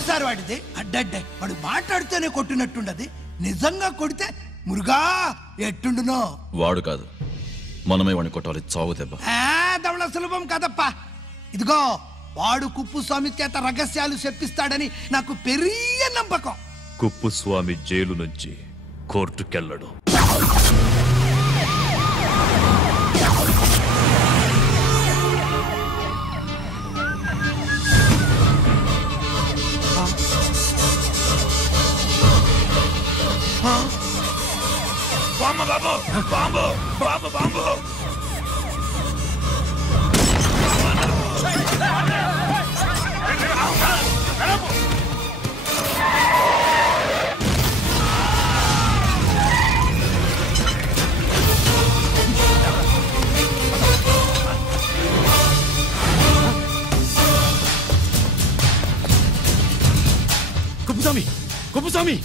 ఏమి సార్ వాడిది? అడ్డడ్డే వాడు మాట్లాడితేనే కొట్టినట్టుండది. నిజంగా కొడితే మురుగా ఎట్టుండునో. వాడు కాదు, మనమే వాడిని కొట్టాలి. చావు దెబ్బ దవళ సులభం కదప్పా. ఇదిగో వాడు కుప్పుస్వామి చేత రహస్యాలు చెప్పిస్తాడని నాకు పెరియ నమ్మకం. కుప్పుస్వామి జైలు నుంచి కోర్టుకెళ్ళడు. బాంబు బాబు bomb bomb bomb Kuppuswamy Kuppuswamy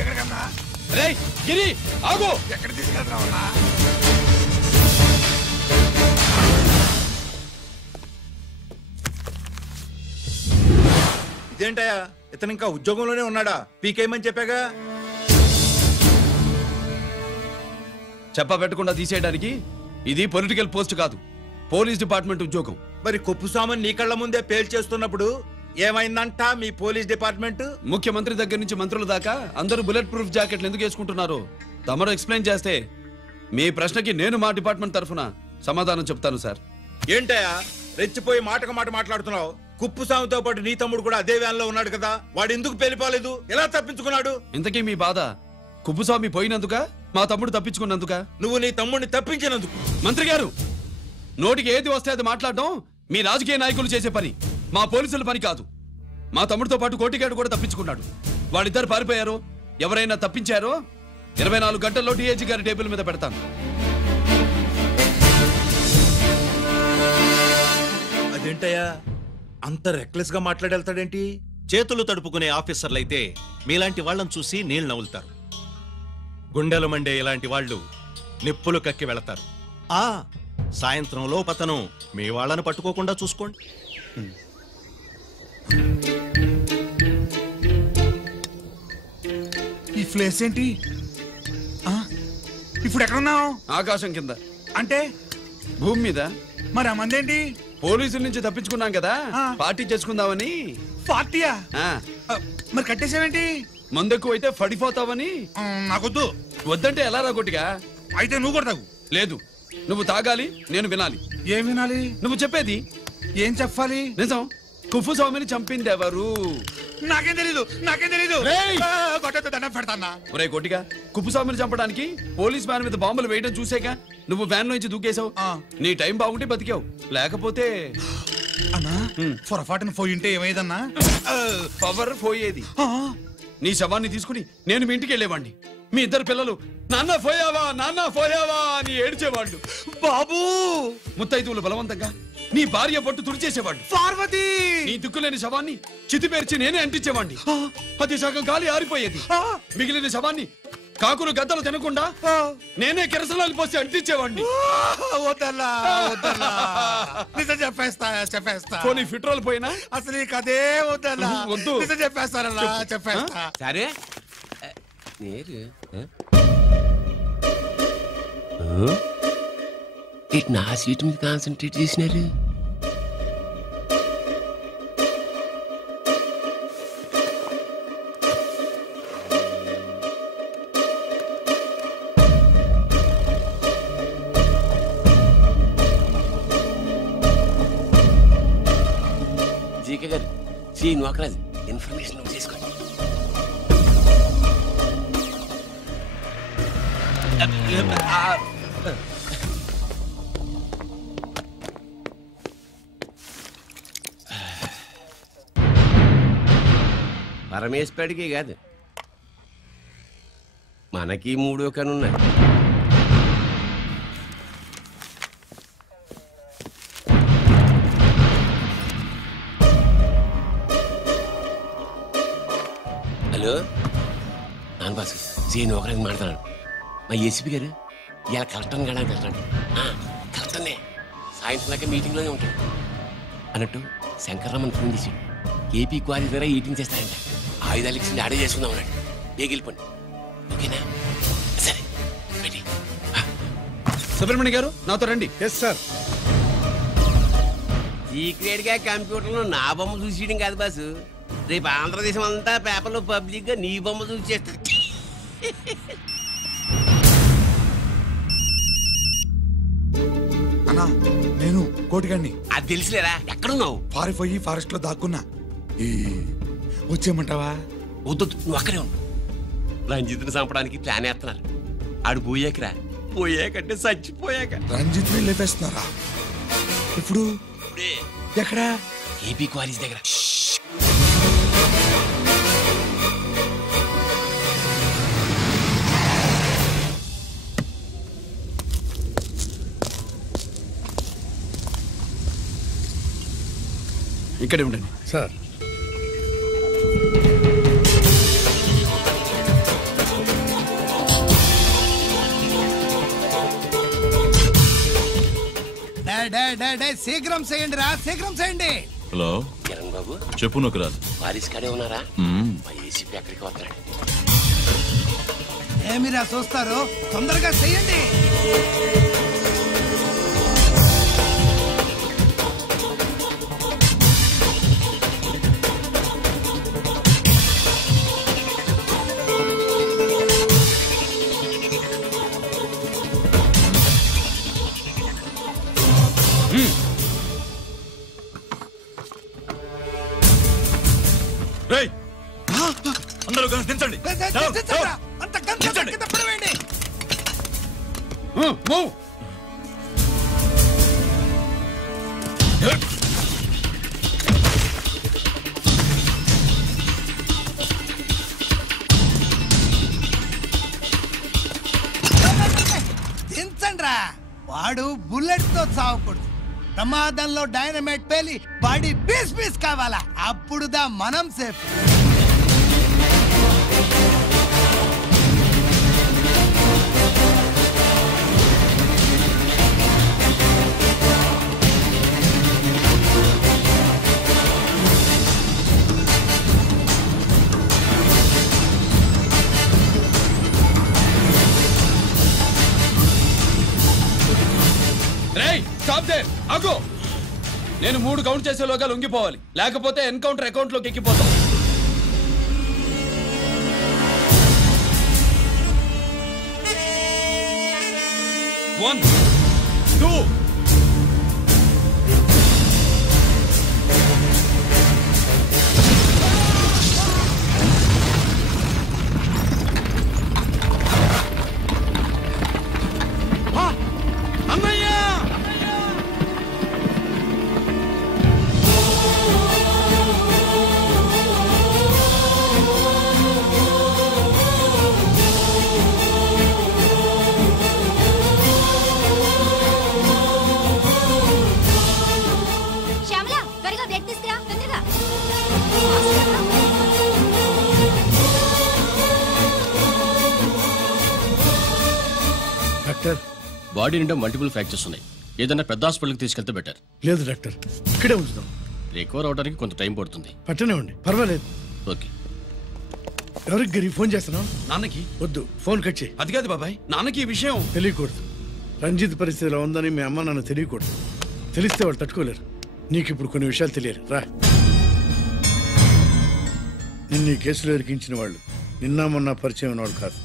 ఎక్కడికన్నా? రే గిరి ఆగు. ఎక్కడ తీసుకెళ్తున్నావన్నా? ఇదేంటయ్యా, ఇతను ఇంకా ఉద్యోగంలోనే ఉన్నాడా? పీకేయమని చెప్పాగా. చెప్ప పెట్టకుండా తీసేయడానికి ఇది పొలిటికల్ పోస్ట్ కాదు, పోలీస్ డిపార్ట్మెంట్ ఉద్యోగం. మరి కుప్పుస్వామిని నీ కళ్ళ ముందే పేల్చేస్తున్నప్పుడు ఏమైందంట మీ పోలీస్ డిపార్ట్మెంట్? ముఖ్యమంత్రి దగ్గర నుంచి మంత్రుల దాకా అందరూ బుల్లెట్ ప్రూఫ్ జాకెట్లు ఎందుకు వేసుకుంటున్నారు తమరు ఎక్స్ప్లెయిన్ చేస్తే మీ ప్రశ్నకి నేను మా డిపార్ట్మెంట్ తరఫున సమాధానం చెప్తాను సార్. ఏంటయ్యా రెచ్చిపోయి మాటకు మాట మాట్లాడుతున్నావు? కుప్పుస్వామితో పాటు నీ తమ్ముడు కూడా అదే వ్యాన్ లో ఉన్నాడు కదా, వాడు ఎందుకు పేలిపోలేదు? ఎలా తప్పించుకున్నాడు? ఇంతకీ మీ బాధ కుప్పుస్వామి పోయినందుక మా తమ్ముడు తప్పించుకున్నందుక? నువ్వు నీ తమ్ముడిని తప్పించినందుకు. మంత్రి గారు, నోటికి ఏది వస్తే అది మాట్లాడడం మీ రాజకీయ నాయకులు చేసే పని, మా పోలీసుల పని కాదు. మా తమ్ముడితో పాటు కోటిగాడు కూడా తప్పించుకున్నాడు. వాళ్ళిద్దరు పారిపోయారు. ఎవరైనా తప్పించారో 24 గంటల్లో డిఐజీ గారి టేబుల్ మీద పెడతాను. అదేంటయ్యా అంత రెక్లెస్ గా మాట్లాడేళ్తాడేంటి? చేతులు తడుపుకునే ఆఫీసర్లైతే మీలాంటి వాళ్ళని చూసి నీళ్లు నవ్వులుతారు. గుండెలు మండే ఇలాంటి వాళ్ళు నిప్పులు కక్కి వెళతారు. సాయంత్రంలో పతను మీ వాళ్ళని పట్టుకోకుండా చూసుకోండి. ఈ ప్లేస్ ఏంటి? ఇప్పుడు ఎక్కడున్నావు? ఆకాశం కింద. అంటే భూమి మీద. మరి ఆ మందేంటి? పోలీసుల నుంచి తప్పించుకున్నాం కదా, పార్టీ చేసుకుందామని. పార్టీయా? మరి కట్టేసావేంటి? మందెక్కువ అయితే పడిపోతావని. నాకొద్దు. వద్దంటే ఎలా రాగొట్టిగా? అయితే నువ్వు కూడా తాగు. లేదు, నువ్వు తాగాలి, నేను వినాలి. ఏం వినాలి? నువ్వు చెప్పేది. ఏం చెప్పాలి? నిజం. కుప్పుస్వామిని చంపింది ఎవరు? నాకేం తెలీదు, నాకేం తెలీదు. దండం పెడతానా? ఒరే కొట్టిగా, కుప్పుస్వామిని చంపడానికి పోలీస్ వ్యాన్ మీద బాంబులు వేయడం చూసాక నువ్వు వ్యాన్ నుంచి దూకేశావు. నీ టైం బాగుంటే బతికావు, లేకపోతే అన్నా పొరపాటున పోయింటే ఏమైందన్నా? పవర్ పోయేది. నీ శవాన్ని తీసుకుని నేను మీ ఇంటికి వెళ్ళేవాడిని. మీ ఇద్దరు పిల్లలు నాన్న పోయావా నాన్న పోయావా అని ఏడ్చేవాళ్ళు. బాబు ముత్తైదువులు బలవంతంగా నీ భార్య పట్టు తుడిచేసేవాడు. పార్వతి నీ దిక్కులేని శవాన్ని చితిపేర్చి నేనే అంటించేవాడిని. అది సగం గాలి ఆరిపోయేది. మిగిలిన శవాన్ని కాకులు గద్దలు తినకుండా నేనే కిరసనాలు పోసి అంటించేవాడిని. నిజం చెప్పేస్తా చెప్పేస్తా. పోనీ ఫిట్రోల్ పోయినా అసలు ఈ కదే వద్దన్నా. వద్దు. నిజం చెప్పేస్తానన్నా, చెప్పేస్తా. సరే ఇటు నా సీట్ మీద కాన్సన్ట్రేట్ చేసినారు. జీకే గారు, శ్రీ నోకరాజు ఇన్ఫర్మేషన్ నోట్ చేసుకోండి. పరమేశ్వరుడికి కాదు, మనకి 3 కనున్నాయి. హలో నాన్న బాసు, సీఎన్ ఒకరికి మాట్లాడుతున్నాను. మా ఏసీపీ గారు ఇలా కలెక్టర్ని కలడానికి వెళ్తాడు. కలెక్టర్నే సాయంత్రం దాకా మీటింగ్లోనే ఉంటాడు అన్నట్టు శంకర్రామన్ ఫోన్ చేశాడు. కేపీ క్వారీ ద్వారా ఈటింగ్ చేస్తారంట. ఆయుధాలు ఇచ్చింది ఆడే చేసుకుందాం అన్నాడు. బేగిలిపోండి. ఓకేనా? సరే రెడీ. సుబ్రహ్మణ్య గారు నాతో రండి. Yes sir. సీక్రెట్ గా కంప్యూటర్ లో నా బొమ్మ చూసేయడం కాదు బాసు. రేపు ఆంధ్రదేశం అంతా పేపర్లో పబ్లిక్ గా నీ బొమ్మ చూసి చేస్తా. అన్నా నేను కోటిగాడిని. అది తెలుసులేరా, ఎక్కడున్నావు? పారిపోయి ఫారెస్ట్ లో దాక్కున్నా. వచ్చేయమంటావా? వద్దు, నువ్వు అక్కడే ఉండు. రంజిత్ని చంపడానికి ప్లాన్ వేస్తున్నారు. ఆడు పోయాకరా, పోయాకంటే చచ్చిపోయాక. రంజిత్ ని లేపేస్తున్నారా? ఇప్పుడు ఇప్పుడే ఎక్కడా? ఏపీ క్వారీస్ దగ్గర. ఇక్కడే ఉండండి సార్. శీఘ్రం చేయండి రా, శీఘ్రం చేయండి. హలో కిరణ్ బాబు, చెప్పు నొకరాజు. వారిస్ కాడే ఉన్నారా? మా ఏసీపీ ఎక్కడికి వస్తున్నాడు. ఏమిరా చూస్తారు, తొందరగా చెయ్యండి. అందరూ కలిసి దించండి. అంత గంట కింద పడవేయండి. దించండి రా. వాడు బుల్లెట్ తో చావకూడదు. ప్రమాదంలో డైనమైట్ పేలి బాడీ పీస్ పీస్ కావాలా, అప్పుడుదా మనం సేఫ్. ఆగు. నేను 3 కౌంట్ చేసేలోగా లొంగిపోవాలి, లేకపోతే ఎన్కౌంటర్ అకౌంట్ లోకి ఎక్కిపోతాం. 1 2 బాడీ నిండా మల్టిపుల్ ఫ్రాక్చర్స్ ఉన్నాయి. ఏదైనా పెద్ద హాస్పిటల్కి తీసుకెళ్తే బెటర్. లేదు డాక్టర్, ఇక్కడే ఉంచుదాం. రికవర్ అవడానికి కొంత టైం పడుతుంది. పట్టనే ఉండి, పర్వాలేదు. ఓకే. ఎవరికి గరి ఫోన్ చేస్తున్నావు? నాన్నకి. వద్దు, ఫోన్ కట్ చేయి. అది కాదు బాబాయ్, నాన్నకి ఈ విషయం తెలియకూడదు. రంజిత్ పరిస్థితిలో ఉందని మీ అమ్మ నాన్న తెలియకూడదు. తెలిస్తే వాళ్ళు తట్టుకోలేరు. నీకు ఇప్పుడు కొన్ని విషయాలు తెలియాలి. రా. నిన్ను ఈ కేసులో ఇరికించిన వాళ్ళు నిన్న మొన్న పరిచయం ఉన్నవాడు కాదు.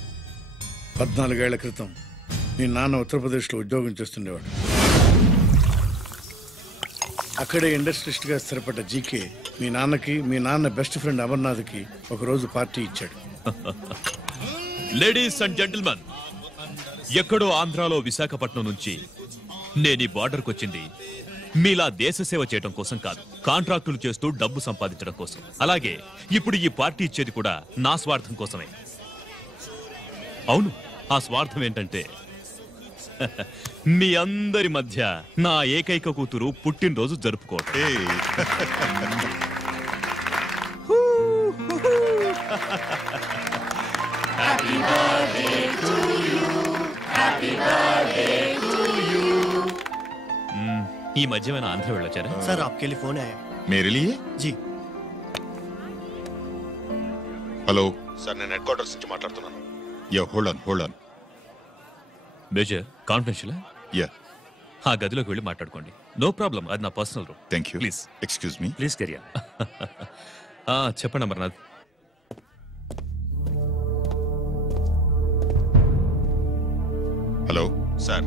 14 ఏళ్ల క్రితం మీ నాన్న ఉత్తరప్రదేశ్లో ఉద్యోగం చేస్తుండేవాడు. అక్కడే ఇండస్ట్రియలిస్ట్గా స్థిరపడ్డ జీకే మీ నాన్నకి, మీ నాన్న బెస్ట్ ఫ్రెండ్ అమర్నాథ్కి ఒకరోజు పార్టీ ఇచ్చాడు. లేడీస్ అండ్ జెంటిల్మెన్, ఎక్కడో ఆంధ్రాలో విశాఖపట్నం నుంచి నేను ఈ బార్డర్కి వచ్చింది మీలా దేశ సేవ చేయడం కోసం కాదు, కాంట్రాక్టులు చేస్తూ డబ్బు సంపాదించడం కోసం. అలాగే ఇప్పుడు ఈ పార్టీ ఇచ్చేది కూడా నా స్వార్థం కోసమే. అవును, ఆ స్వార్థం ఏంటంటే మీ అందరి మధ్య నా ఏకైక కూతురు పుట్టినరోజు జరుపుకోవటం. ఈ మధ్య ఆంధ్ర వెళ్ళొచ్చారా? सर आपके लिए फोन आया। मेरे लिए? जी। హలో సార్, నేను హెడ్ క్వార్టర్స్ నుంచి మాట్లాడుతున్నాను. Yeah, hold on. Major confidential? Yeah. ఆ గదిలోకి వెళ్ళి మాట్లాడుకోండి. నో ప్రాబ్లం, అది నా personal room. Thank you. Please. Excuse me. Please career. చెప్పండి అమర్నాథ్. హలో సార్,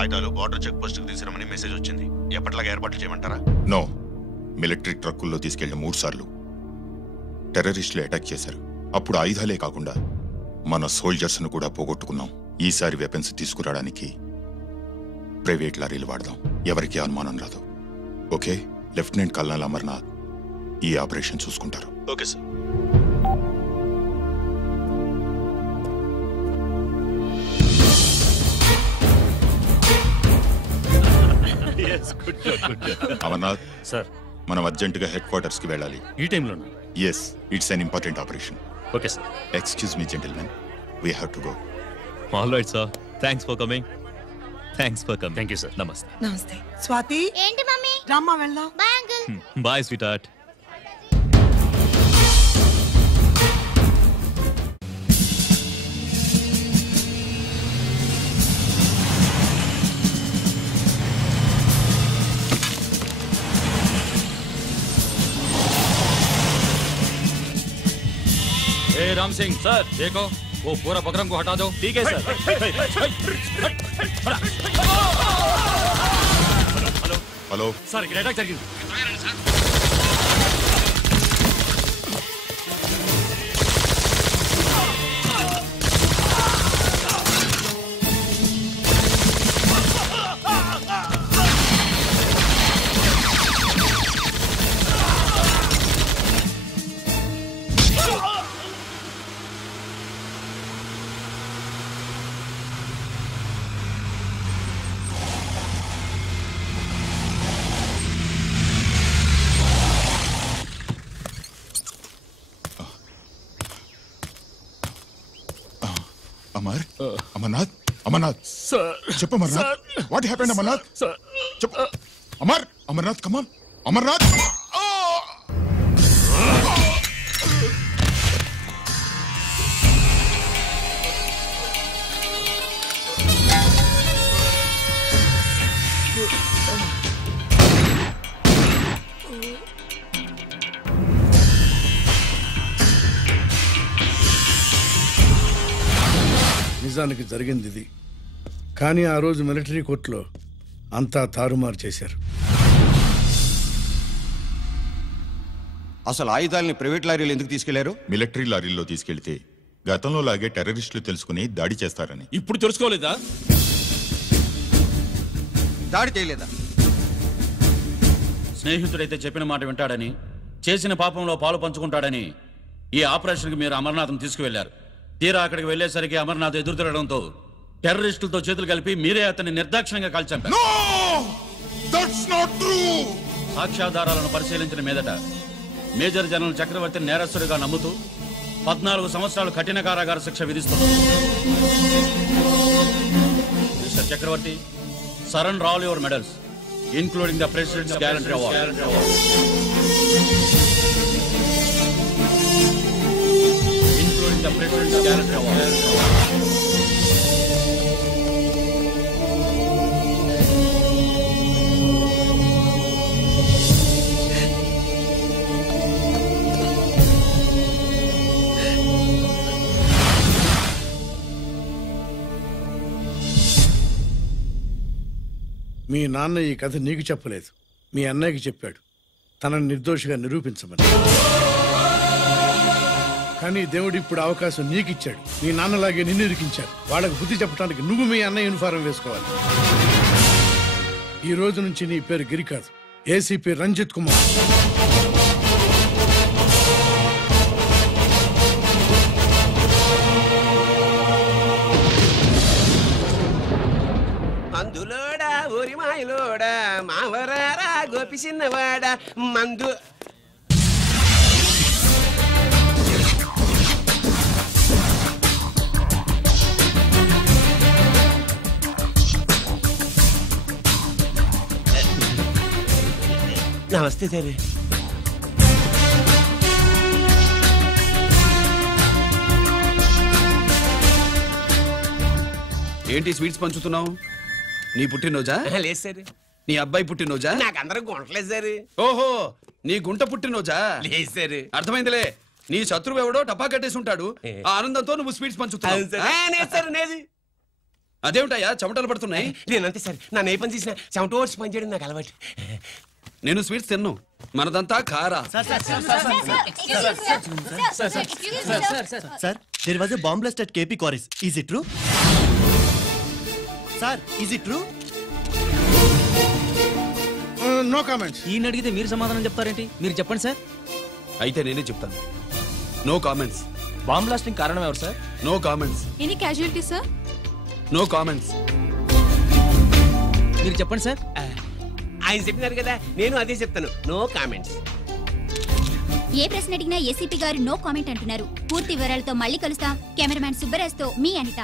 ఆయుధాలు బార్డర్ చెక్ పోస్ట్ కి తీసుకురమని మెసేజ్ వచ్చింది. ఎప్పటిలాగా ఏర్పాట్లు చేయమంటారా? నో. మిలిటరీ ట్రక్కుల్లో తీసుకెళ్లిన 3 సార్లు టెర్రరిస్టులు అటాక్ చేశారు. అప్పుడు ఆయుధాలే కాకుండా మన సోల్జర్స్ ను కూడా పోగొట్టుకున్నాం. ఈసారి వెపన్స్ తీసుకురావడానికి ప్రైవేట్ లారీలు వాడదాం. ఎవరికి అనుమానం రాదు. ఓకే? లెఫ్టినెంట్ కల్నల్ అమర్నాథ్ ఈ ఆపరేషన్ చూసుకుంటారు. Okay sir. అమర్నాథ్ సార్, మనం అర్జెంటుగా హెడ్ క్వార్టర్స్ కి వెళ్ళాలి. ఈ టైంలోనా? Yes, it's an important operation. Okay sir. Excuse me gentlemen, we have to go. All right sir, thanks for coming. Thank you sir. నమస్తే. నమస్తే. స్వాతి, ఏంటి మమ్మీ? రామ్మా వెళ్దాం. Bye uncle. Bye sweetheart. Ram Singh sir, देखो वो पूरा बकरम को हटा दो. ठीक है सर. హలో సార్, ఇక్కడ అటాక్ జరిగింది. అమర్నాథ్ చెప్పు. Amarnath, what happened? అమర్నాథ్ చెప్పు. అమర్నాథ్ కమాన్. అమర్నాథ్, నిజానికి జరిగింది ఇది. కానీ ఆ రోజు మిలిటరీ కోర్టులో అంతా తారుమారు చేశారు. అసలు ఆయుధాలని ప్రైవేట్ లారీలు ఎందుకు తీసుకెళ్లారు? మిలిటరీ లారీల్లో తీసుకెళ్తే గతంలో లాగే టెర్రరిస్టులు తెలుసుకుని దాడి చేస్తారని. ఇప్పుడు తెలుసుకోలేదా? దాడి చేయలేదా? స్నేహితుడైతే చెప్పిన మాట వింటాడని, చేసిన పాపంలో పాలు పంచుకుంటాడని ఈ ఆపరేషన్కి మీరు అమర్నాథ్ను తీసుకువెళ్లారు. తీరా అక్కడికి వెళ్లేసరికి అమర్నాథ్ ఎదురు తిరగడంతో టెర్రరిస్టులతో చేతులు కలిపి మీరే అతన్ని నిర్దాక్షిణ్యంగా కాల్చారు. సాక్ష్యాధారాలను పరిశీలించిన మీదట మేజర్ జనరల్ చక్రవర్తిని నేరస్తుడిగా నమ్ముతూ 14 సంవత్సరాలు కఠిన కారాగార శిక్ష విధిస్తున్నారు. Mister Chakravarthi, surrender all your medals including the president's guarantee award. The President's Guarantee Award. మీ నాన్న ఈ కథ నీకు చెప్పలేదు, మీ అన్నయ్యకి చెప్పాడు, తనని నిర్దోషిగా నిరూపించమని. కానీ దేవుడు ఇప్పుడు అవకాశం నీకిచ్చాడు. మీ నాన్నలాగే నిన్ను ఇరికించాడు. వాళ్ళకు బుద్ధి చెప్పడానికి నువ్వు మీ అన్న యూనిఫారం వేసుకోవాలి. ఈ రోజు నుంచి నీ పేరు గిరి కాదు, ఏసీపీ రంజిత్ కుమార్. అందులోడా ఊరి మాయలోడా మావరారా గోపి చిన్నవాడా మందు. నమస్తే సార్. ఏంటి స్వీట్స్ పంచుతున్నావు? నీ పుట్టినరోజా? లేదు సార్. నీ అబ్బాయి పుట్టినరోజా? నాకు అందరూ గుంటలేదు సార్. ఓహో, నీ గుంట పుట్టినరోజా? లేదు సార్. అర్థమైందిలే. నీ శత్రువు ఎవడో టపా కట్టేసి ఉంటాడు. ఆ ఆనందంతో నువ్వు స్వీట్స్ పంచుతున్నావు. అదేమిటయ్యా చెమటలు పడుతున్నాయి? నేనంతే సార్, నా ఏ పని చేసినా చెమట ఓడ్చి పని చేయడం నాకు అలవాటు. నేను స్వీట్స్ తిన్ను, మనదంతా కారా. Sir, there was a bomb blast at KP Quarries. Is it true? Sir, is it true? No comments. ఈయన అడిగితే మీరు సమాధానం చెప్తారేంటి? మీరు చెప్పండి సార్. అయితే నేనే చెప్తాను. No comments. బాంబ్ బ్లాస్టింగ్ కారణం ఎవరు sir? No comments. Any casualty sir? No comments. మీరు చెప్పండి సార్. ఆయన చెప్పినారు కదా, నేను అదే చెప్తాను. No comments. ఏ ప్రశ్న అడిగినా ఏసీపీ గారు నో కామెంట్ అంటున్నారు. పూర్తి వివరాలతో మళ్ళీ కలుస్తాం. కెమెరామ్యాన్ సుబ్బరాజ్తో మీ అనిత.